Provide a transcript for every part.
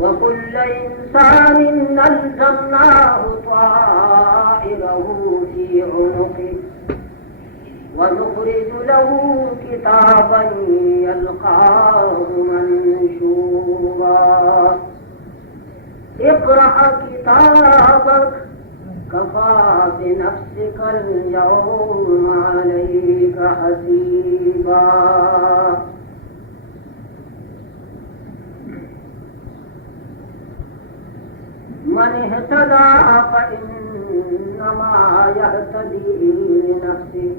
وكل إنسان ألزمناه طائره في عنقه ونخرج له كتابا يلقاه منشورا اقرأ كتابك كفى بنفسك اليوم عليك حسيبا من اهتدى فإنما يهتدي لنفسه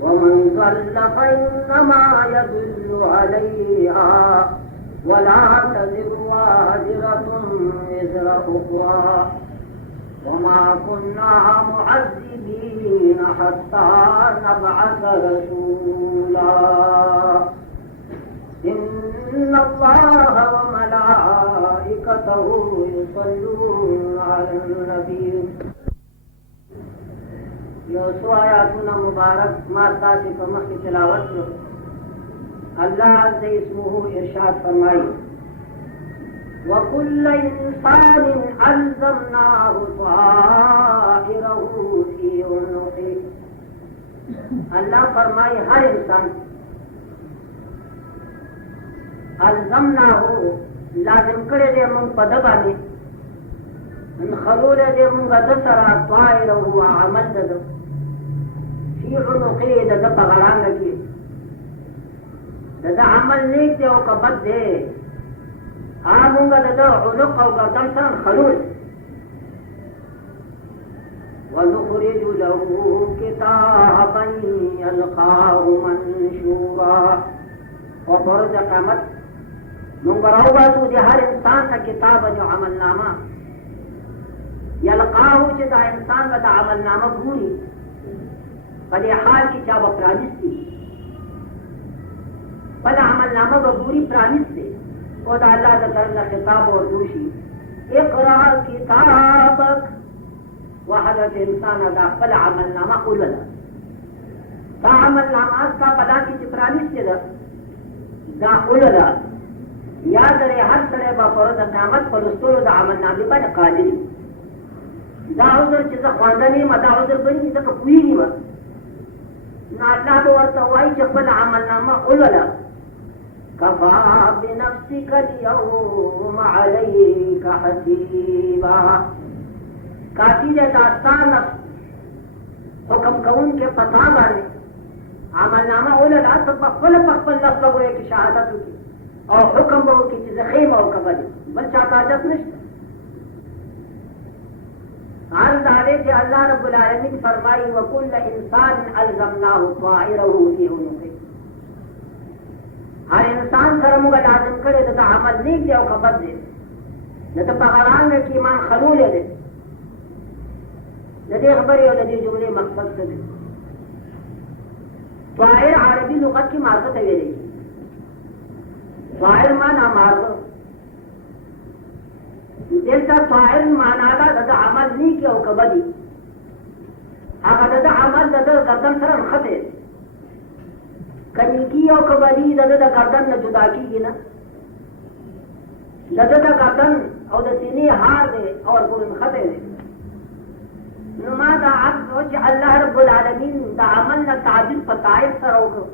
ومن ضل فإنما يضل عليها ولا تزر وازرة وزر أخرى وما كنا معذبين حتى نبعث رسولا إن الله وملائكته يصلون على النبي يوسو آیاتنا مبارک مارتا سے کمخ کی تلاوت کرو. اللہ عز اسمه ارشاد فرمائی وَكُلَّ إِنسَانٍ أَلْزَمْنَاهُ طَائِرَهُ فِي عُنُقِهِ. اللہ فرمائی ہر انسان الزمناه لازم کرے دے من پدبانی ان خلول دے من غدسرا طائره عمل دد فی عنقه دد پغران کی دد عمل نیک دے او کبد دے آمونگا دد عنق او گردن سرن خلول ونخرج له كتابا يلقاه منشورا. وبرز قامت منگراو باسو دی ہر انسان کا کتاب جو عمل نامہ یلقاہو چی دا انسان کا دا عمل نامہ گوری پلی حال کی چاو پرانستی پلا عمل نامہ گوری پرانستی او دا اللہ دا طرح خطاب اور دوشی اقرأ کتابک وحضرت انسان دا پلا عمل نامہ قللا دا عمل نامہ کا پلا کی چی پرانستی دا قللا یاد رہے ہر طرح با فرض قیامت پر رسول دا عمل نامی پا قادری دا عذر چیزا خواندنی ما دا عذر بنی چیزا کپوئی نیوا نا اللہ تو ورطا ہوائی چپل عمل ناما قلولا کفا بنفسک اليوم علیک حسیبا. کافی دے داستان نفس حکم کون کے پتا بانے عمل ناما قلولا تو پخپل لفظ لگو ایک شہادت ہوتی اور حکم بہو کی چیز خیم اور قبل بل چاہتا جس نشتا. عرض آلے کہ اللہ رب العالمین فرمائی وَكُلَّ إِنسَانٍ أَلْزَمْنَاهُ طَائِرَهُ فِي عُنُقِهِ. ہر انسان کرموگا لازم کرے تو عمل نیک دے او قبل دے نہ تو پغران میں کی ایمان خلول دے نہ دے خبری اور نہ دے جملے مقصد سے دے. طائر عربی لغت کی مارکت ہے دے طائر مانا مارو دلتا طائر مانا دا عمل نہیں کیا او کبدی اگر دا عمل دا گردن سرن خطے کنی کی او کبدی دا گردن نہ جدا کی گی نا دا گردن او دا سینی ہار دے اور پورن خطے دے نما دا عقل ہو چی اللہ رب العالمین دا عمل نہ تعبیر پتائر سر ہوگا.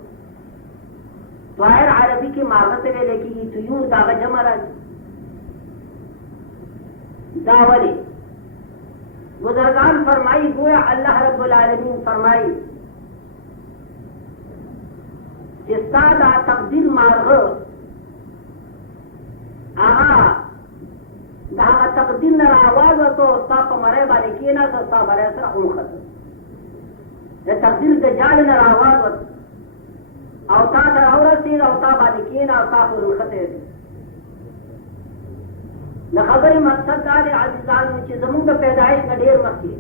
طائر عربی کی مارغت میں لیکی طیور داغ جمع راجی داولی بزرگان فرمائی گویا اللہ رب العالمین فرمائی جستا دا تقدیر مارغ آہا دا تقدیر نر آواز تو تا پا مرے بانے کینا تو تا مرے سر خون خطر دا تقدیر دا جال نر آواز او تا تر اورسی او تا باندې کینا او تا پر خطه د خبرې مقصد دا دی عزیزانو چې زموږ د پیدایش نه ډېر مخکې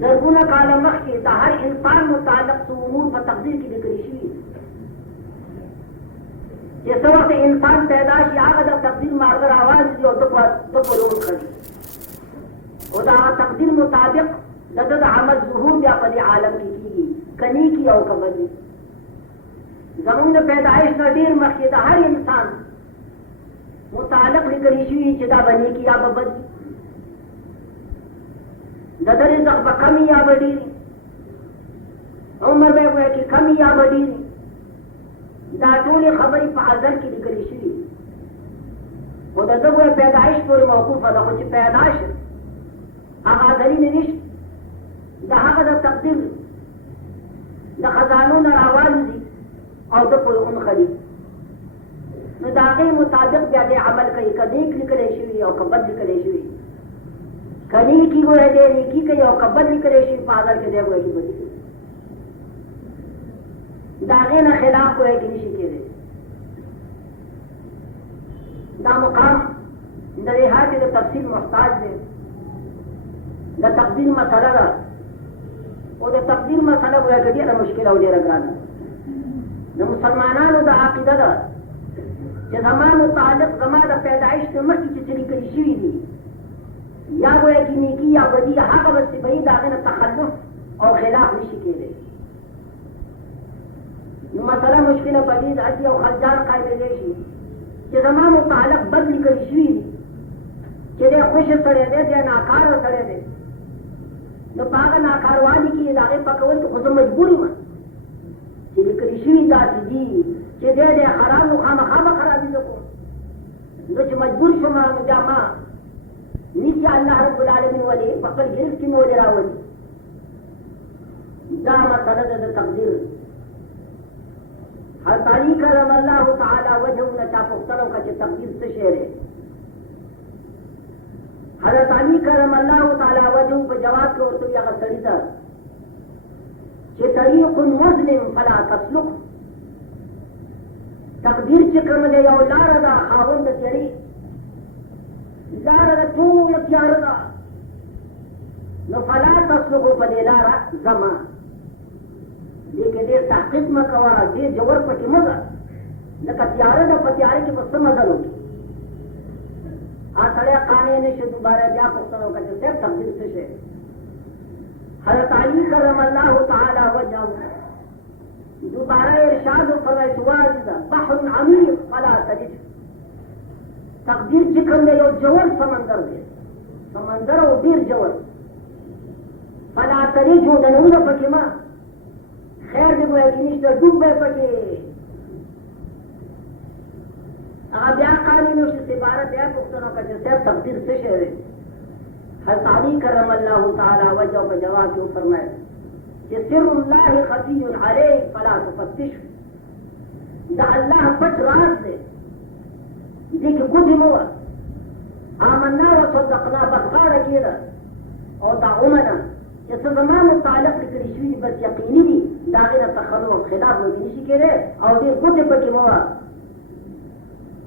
زرګونه کاله مخکې د هر انسان متعلق څه امور په تقدیر کې لیکل شوي چې څه وخت انسان پیدا شي هغه د تقدیر مارغه راوالي او ده په لور کړي او د هغه تقدیر مطابق د ده د عمل ظهور بیا په دې عالم کې کېږي که نیکي او که بدي زموږ د پیدایش نه ډېر مخکې د هر انسان متعلق لیکل شوي چې دا به نیکي یا به بدي د ده رزق به کمي یا به ډېري عمر به یې کې کمي یا به ډېري دا ټولې خبرې په ازل کې لیکلې شوي خو د ده به پیدایش پورې موقوفه ده خو چې پیدا شه هغه ازلي نه وي د هغه د تقدیر د خزانو نه راوالځي او ده پورې ونښلي نو د هغې مطابق بیا دې عمل کوي که نیک لیکلی شوي او که بد لیکلی شوي که نیکي ګوره دی نیکي کوي او که بد لیکلی شوي په ازل کې دی ګوره چې بدي کوي د هغې نه خلاف ګوره کې نشي کېدی دا مقام د دې هاتې د تفصیل محتاج دی د تقدیر مسله ده او د تقدیر مسله ګوره که ډېره مشکله او ډېره ګرانه د مسلمانانو د عقیده ده چې زما متعلق زما د پیدایش نه مخکې چې څه لیکلي شوي دي یا ګویا کې نیکي یا بدي هغه به صفایي د هغې نه تخلف او خلاف نشي کېدی نو مسله مشکله په دې ده چې یو خلجان قایدلی شي چې زما متعلق بد لیکلي شوي دي چې دی خوشه سړی دی دی ناکاره سړی دی نو په هغه ناکاروالي کې د هغې پکول کې خو زه مجبور یم چې لیکلي شوي داسې دي چې دی دی خراب نو خامخا به خرابي زه کوم زه چې مجبور شوم نو بیا ما نیچه الله رب العالمین ولې په خپل ګرفت کې مې ولې راولي دا مسله ده د تقدیر حضرت علي کرم الله تعالی وجهه نه چا پوښتنه وکړه چې تقدیر څه شی دی حضرت علي کرم الله تعالی وجهه په جواب کې ورته وایي هغه سړي ته چې طریق مظلم فلا تسلک تقدیر چې کوم دی یو لاره ده خاوند د تیارې لاره ده ټوله تیاره ده نو فلا تسلکو په دې لاره ځمه دې کې ډېر تحقیق مه کوه ډېر جوور پکې مه ځه لکه تیاره ده په تیاره کې به څه مزل وکړي سړی قانع نه شي دوباره بیا پوښتنه وکړه چې صاحب تقدیر څه شی حضرت علي کرم الله تعالی وجهه دوباره ارشاد فرمایي چې واعظه بحر عمیق فلا تلج تقدیر چې کوم دی یو جوور سمندر دی سمندر او ډېر جوور فلا تلجو دنونه پکې ما خیر دی ګویا کې نشته ډوب به پکې هغه بیا قانع نه شي سپاره بیا پوښتنه وکړه چې صاحب تقدیر څه شی دی حضرت علي کرم الله تعالی وجهه په جواب کې وفرمایل چې سر الله خفي عليك فلا تفتش دا الله پټ راز دی دې کې ګوتې مه وه آمنا وصدقنا بغاړه کېده او دا ومنه چې څه زما متعلق لیکلي شوي دي بس یقیني دي د هغې نه تخلف او خلاف ورته نشي کېدی او ډېر ګوتې پکې مه وه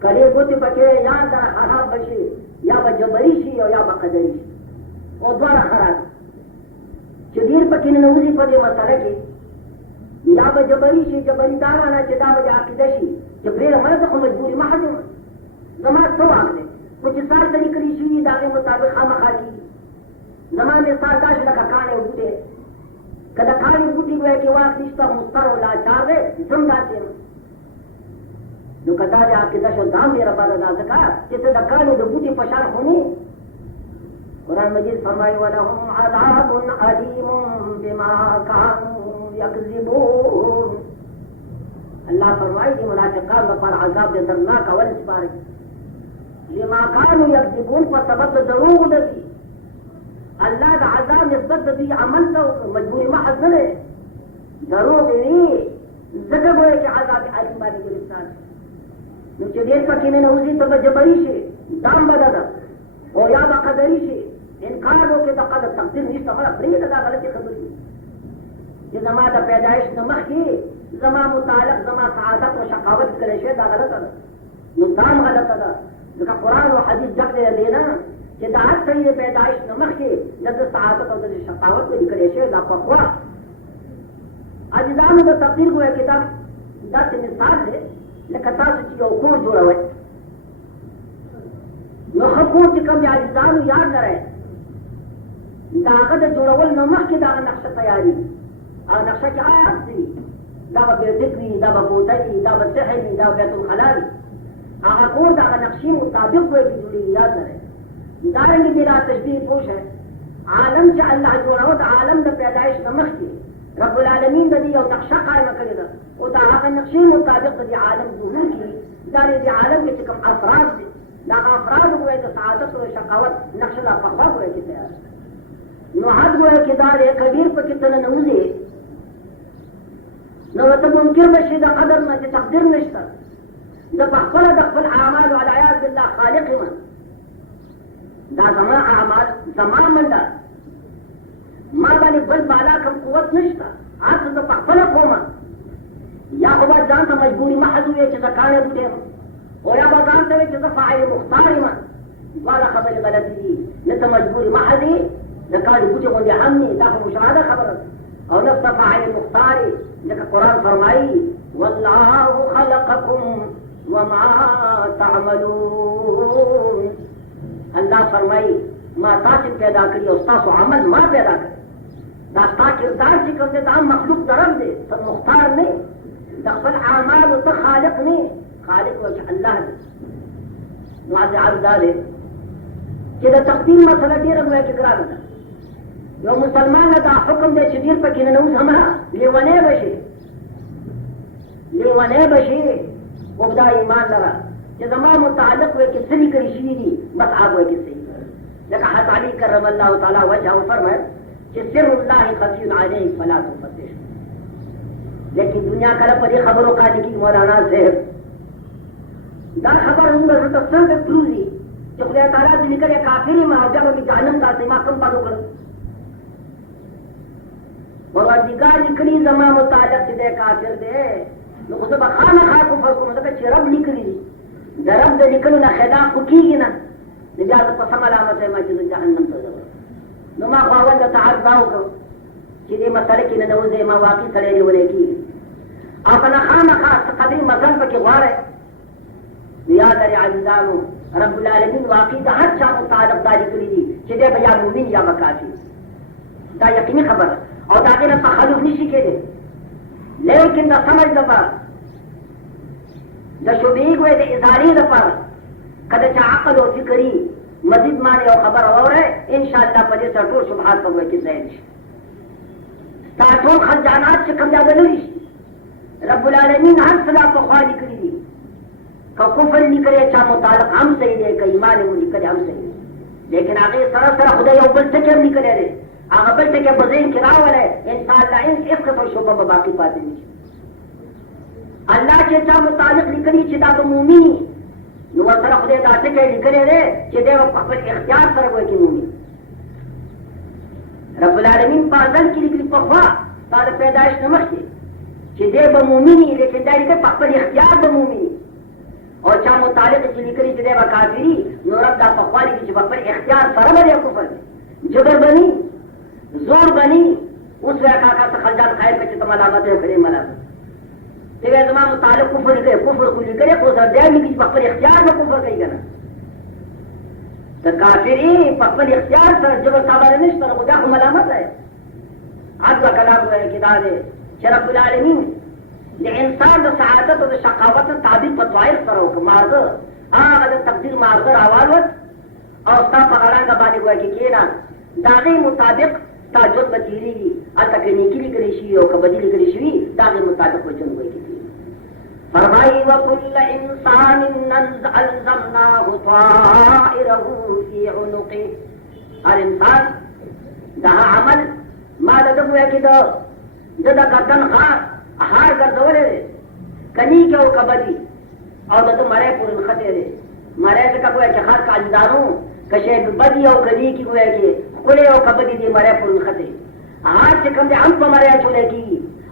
که ډېر ګوتې پکې یا دا خراب به شي یا به جبري شي او یا به قدري شي او دواړه خراب چې ډېر پکې ننوځي په دې مسله کې یا به جبري شي جبري دا معنی چې دا به د عقیده شي چې پرېږده مه زه خو مجبوري مه حاضر زما څه واک دی خو چې سار ته لیکلي شوي د هغې مطابق خامخا کېږي زما مثال دا شي لکه کاڼی او بوټی که د کاڼي بوټي ګویا کې واک نشته مستر او لاچار دی زه هم داسې یم نو که دا د عقیده شو دا هم ډېره بده ده ځکه چې ته د کاڼي د بوټي په شان خو نه قرآن مجید فرمایي ولهم عذاب علیم بما كانوا یکذبون الله فرمایي چې منافقانو لپاره عذاب د دردناک اول سپاري بما كانوا یکذبون په سبب د دروغ د دي الله د عذاب نسبت د دوی عمل ته مجبوري محض نه دی دروغ یې وي ځکه ګویا چې عذاب علیم باندې ګرفتار نو چې ډېر پکې ننوځي ته به جبري شي دا هم بده ده او یا به قدري شي انکار وکړي د قدر تقدیر نشته مړه پرېږده دا غلطې خبرې دي چې زما د پیدایش نه مخکې زما متعلق زما سعادت او شقاوت کړی شوی دا غلطه ده نو دا هم غلطه ده ځکه قرآن او حدیث ډک دی دی نه چې د هر سړي د پیدایش نه مخکې د ده سعادت او د شقاوت به لیکلی شوی دا پخوا عاجزانو د تقدیر ګویا کې دا داسې مثال دی لکه تاسو چې یو کور جوړوئ نو ښه کور چې کوم د عاجزانو یاد لرئ د هغه د جوړول نه مخکې د هغه نقشه تیارېږي هغه نقشه کې هر څه وي دا به بیټک وي دا به کوټه وي دا به صحن وي دا به بیت الخلا وي هغه کور د هغه نقشې مطابق ګویا کې جوړېږي یاد لرئ دارنګې بلا تشبیه پوه شئ عالم چې الله جوړاوه د عالم د پیدایش نه مخکې رب العالمین د دې یو نقشه قایمه کړې ده او د هغه نقشې مطابق د دې عالم ظهور کړي دا د دې عالم کې چې کوم افراد دي دا افراد ګویا د سعادت او شقاوت نقشه لا پخوا ګویا کې تیار نو حد ګویا کې دا دی کبیر پکې ته ننوځې نو ته منکر بشې د قدر نه چې تقدیر نشته د پخپله د خپل اعمالو العیاذ بالله خالق یم دا زما اعمال زما منډه ما باندې بل بالا کوم قوت نشته هر څه زه پخپله کوم یا خو به ځان ته مجبوري محض ووایې چې زه کاڼی بوټی یم او یا به ځان ته وایې چې زه فاعل مختار یم دواړه خبرې غلطې دي نه ته مجبوري محض یې د کاڼي بوټي غوندې هم نه دا خو مشاهده خبره ده او نه ته فاعل مختار یې لکه قرآن فرمایي والله خلقکم وما تعملون الله فرمایي ما تاسو پیدا کړی او تاسو عمل ما پیدا کړی دا ستا کردار چې کوم دی دا مخلوق طرف دی ته مختار نه د خپل اعمالو ته خالق نه خالق وجه الله دی نو عرض دا دی چې د تقدیر مسله ډېره ګویا کې ګرانه ده یو مسلمان دا حکم دی چې ډېر پکې ننوځ همه لیونی به شي وګدا ایمان لره چې زما متعلق وایي چې څه لیکلي شوي دي بس هغه وایي چې صحیح لکه حضرت علي کرم الله تعالی وجهه فرمایل چې سر الله خفي علیه فلا تفتش لیکن دنیا کله په دې خبرو قاضي کې مولانا صاحب دا خبر موږ ته څنګه پروزي چې خدای تعالی دې لیکلي کافر ما او بیا به جهنم ته ما کوم پاتو کړ پروردګار لیکلي زما متعلق چې دی کافر دی نو خو زه به خامخا کفر کوم ځکه چې رب لیکلي دي د رب د لیکلو نه خلاف خو کېږي نه نو بیا زه په سمه علامت یم چې زه جهنم ته ځم نو ما خو اول د تعهد دا وکړ چې دې مسله کې ننوځې ما واقعي سړی نیولی کېږي او که نه خامخا څه قدرې مزل پکې غواړئ نو یاد لرې عزیزانو رب العالمین واقعي د هر چا متعلق دا لیکلي دي چې دی به یا مؤمن یا به کافر دا یقیني خبره او د هغې نه تخلف نشي کېدی لیکن د سمج دپاره د شبهې ګویا د اظهاري دپاره که د چا عقل او فکري مزید معنی او خبر واورئ انشاءالله په دې سره ټول شبهات به ګویا کې ځای نه شي ستا ټول خنجانات چې کوم ځای به لرې شي رب العالمین هر څه لا پخوا لیکلي دي که کفر لیکلی چا متعلق هم صحیح دی که ایمان یې لیکلی هم صحیح دی لیکن هغې سره سره خدای یو بل ټکي هم لیکلی دی هغه بل ټکی په ذهن کې راولی انشاءالله هېڅ قسم شبه به باقي پاتې نه شي الله چې چا متعلق لیکلي چې دا به مومن نو ورسره خدای دا ټکی لیکلی دی چې دی به په خپل اختیار سره ګویا کې مومن رب العالمین په ازل کې لیکلي پخوا ستا د پیدایش نه مخکې چې دی به مومن وي لیکن دا لیکي په خپل اختیار به مومن وي او چا متعلق چې لیکلي چې دی به کافر وي نو رب دا پخوا لیکي چې په خپل اختیار سره به دی کفر دی جبر به نه زور بنی اس ویا کاکا سے خلجات قائم کر چتا ملامت ہے پھر ملامت تیوے زمان متعلق کفر لکھے کفر کو لکھے خوصر دیا لکھی پخپل اختیار میں کفر کئی گنا تو کافری پخپل اختیار سر جبر صابر نشتر خدا کو ملامت ہے عدو کلام ہوئے کتاب ہے شرف العالمین لانسان دا سعادت و دا شقاوت تعبیر پتوائر سر ہو مارد آغا دا تقدیر مارد راوالوت اور ستا پغران کا بانی گویا کی کینا داغی مطابق تاجد بتیریږي الته کې نیکی لیکلی شي او که بدي لیکلی شي دا غي مطابق وجن وایي فرمایي وكل انسان الزمناه طائره في عنقه هر انسان دا عمل ما د دغه کې دا د کتن هار ګرځولې کني کې او کبدي او د مړې پورن خطه دي مړې څخه کوی چې خاص کاندارو کشه بدي او کني کې کوی چې کله او کبدي دي مړې پورن خطه هغه چې کوم دي هم په مړې چولې کی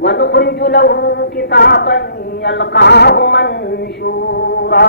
ونخرج له كتابا يلقاه منشورا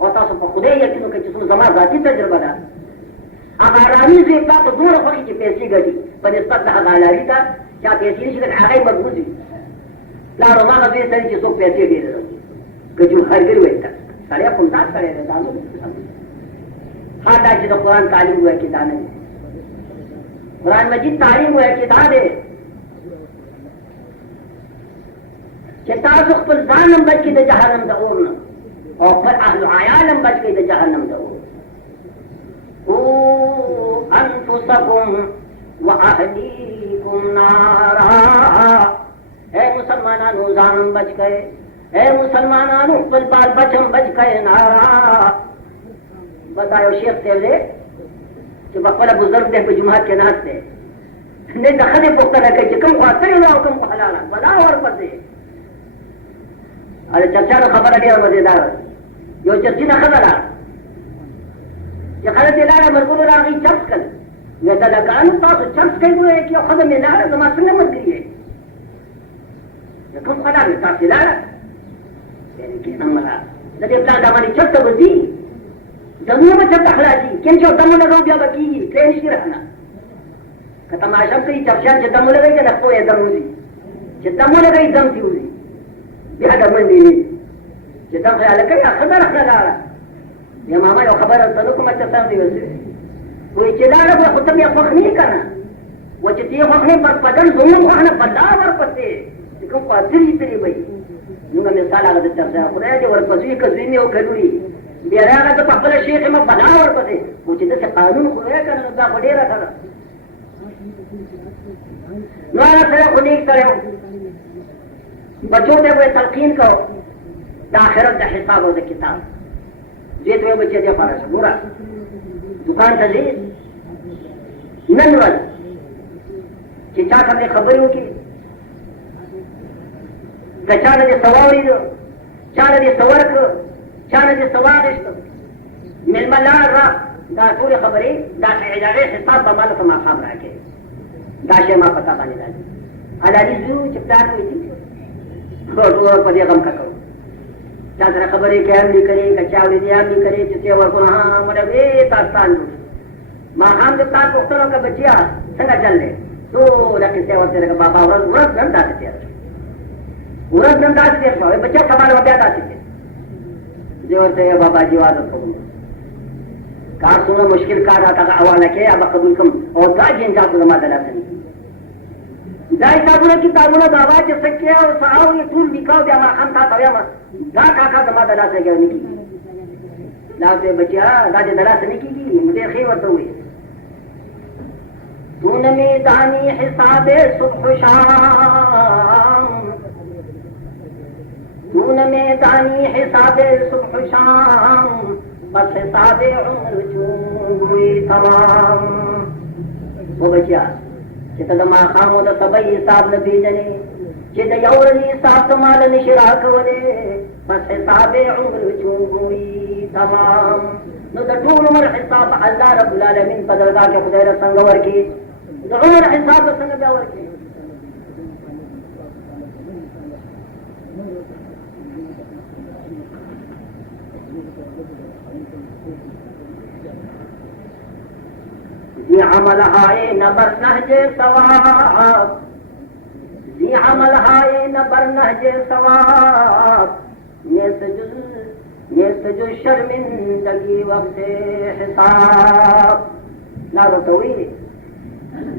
او تاسو په خدای یقین وکړئ چې زما ذاتي تجربه ده هغه ارامي زه تاسو دومره خوښي چې پیسې ګټي په نسبت د هغه لاري ته چې پیسې نشي ګټي هغه مضبوط وي پلار ما دې سړي چې څوک پیسې ډېر لري که جوهرګر وایي سړی کوم ځای سړی دی دا نو دا چې د قرآن تعلیم وایي کې دا نه دی قرآن مجید تعلیم وایي کې دا دی چې تاسو خپل ځان هم بچ کړئ د جهنم د اور نه او خپل اهل عیال هم بچ کړئ د جهنم د اور انفسکم واهلیکم نارا اے مسلمانانو ځان بچ کړئ اے مسلمانانو خپل بال بچم بچ کړئ نارا بتاو شیخ ته دې چې خپل بزرګ دې په جماعت کې ناست دی نه د خدای پوښتنه کوي چې کوم خاطر او کوم حلال ولا ورپسې اره چرچا خبره ډیره مزیدار یو چرچینه خبره چې خلک یې لاړه مرګونو راغی چرچ کړ نو دا لګانو تاسو چرچ کوي چې یو خدای مې لاړه زما څنګه مرګري یې کوم خدای تاسو لاړه یعنی کې نمړه د دې پلان دا باندې چرته وځي دمو به چرته خلاصي کوم چې دمو لګاو بیا بکیږي ترې نشي راځنه کته ماشه کوي چرچا چې دمو لګای چې دغه یې دمو دي چې دمو لګای دم تیوي بیا د منډې وي چې دم خیال کوي خبره خلاله یا ماما یو خبره ته نو کوم چې تاسو دی وځي وای چې دا له خو ته بیا فخنی کنه و چې تی فخنی په بدن زمون وانه بلا ورپسې کوم پاتري تری وای نو مثال هغه د چرته خدای دې ورپسې کزینه او کډوري بیا هغه د خپل شیخ ما بلا ورپسې و چې د قانون خو یې کنه دا ډیره کړه نو هغه سره خو نیک کړو بچوں ته وې تلقین کو د آخرت د حساب او د کتاب دې ته بچي ته پاره ګورا دکان ته دې نن ورځ چې چا ته خبرې وکړي د چا نه سواري چا نه سوارک چا نه سوارشت ململار دا ټول خبرې دا ادارې حساب به مال ته ما خبر راکې دا چې ما پتا باندې راځي علي زو چې پلان وې ټول په دې غم کاکو چا سره خبرې کې هم لیکلې کچاوې دې هم لیکلې چې څه ورکو ها مړ وې تاسو ما هم د تاسو وختونو کا بچیا څنګه چللې تو لکه څه ورته لکه بابا ورځ نن تاسو ته ورځ نن تاسو ته بچا کمال وبیا تاسو ته دې ورته بابا جواب وکړو کار څومره مشکل کار راته حواله کې اب قبول کوم او دا جن تاسو ما دلته دا حسابونه کتابونه دا واچ سکه او ساو یې ټول لیکاو بیا ما هم تاسو وایم دا کاکا زما د لاسه کې نه کیږي دا ته بچیا دا د لاسه نه کیږي دې خیر ورته وي دون میدانی حساب صبح شام دون میدانی حساب صبح شام بس حساب عمر چون ہوئی تمام وہ بچیا چې ته د ماښام او د سبا حساب نه پېژنې چې د یو ورځې حساب ته مال نشي راکولی بس حساب عمر چون ہوئی تمام نو د ټول عمر حساب الله رب العالمین په درګاه کې خدای را څنګه ورکړي د عمر حساب به څنګه بیا ورکړي زی عمل ہائے نبر نہج ثواب زی عمل ہائے نبر نہج ثواب نیست جو شرمندگی وقت حساب نارو طویل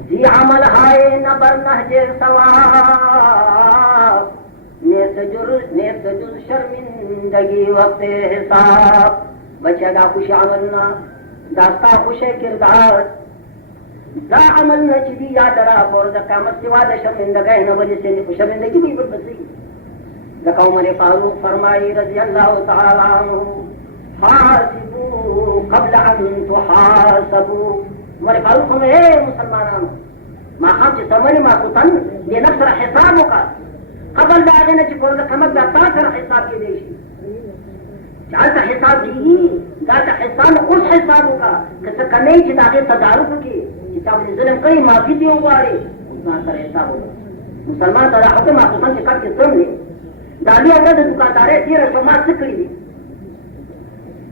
زی عمل ہائے نبر نہج ثواب نیست جو شرمندگی وقت حساب بچہ دا خوش عملنا داستا خوش کردار دا عمل نه چې دی یاد را پر د قیامت سوا د شرمندګۍ نه وجه سي شرمندګي به بدسي د عمر فاروق فرمایي رضی الله تعالی عنہ حاسبوا قبل ان تحاسبوا عمر فاروق نے مسلمانانو ما هم چې سمونه ما کوتن دې نفس را حساب وکړه قبل دا غنه چې پر د قیامت د تاسو حساب کې دی شي چالت حساب دی دا حساب اوس حساب وکړه که کنه چې دا تدارک کې چې ظلم کوي معافي دی وغواړي ما سره حساب وکړه مسلمان ته حکم خصوصا چې کټ کې څوم دی دا لري د دکاندارې تیر په ما څه کړی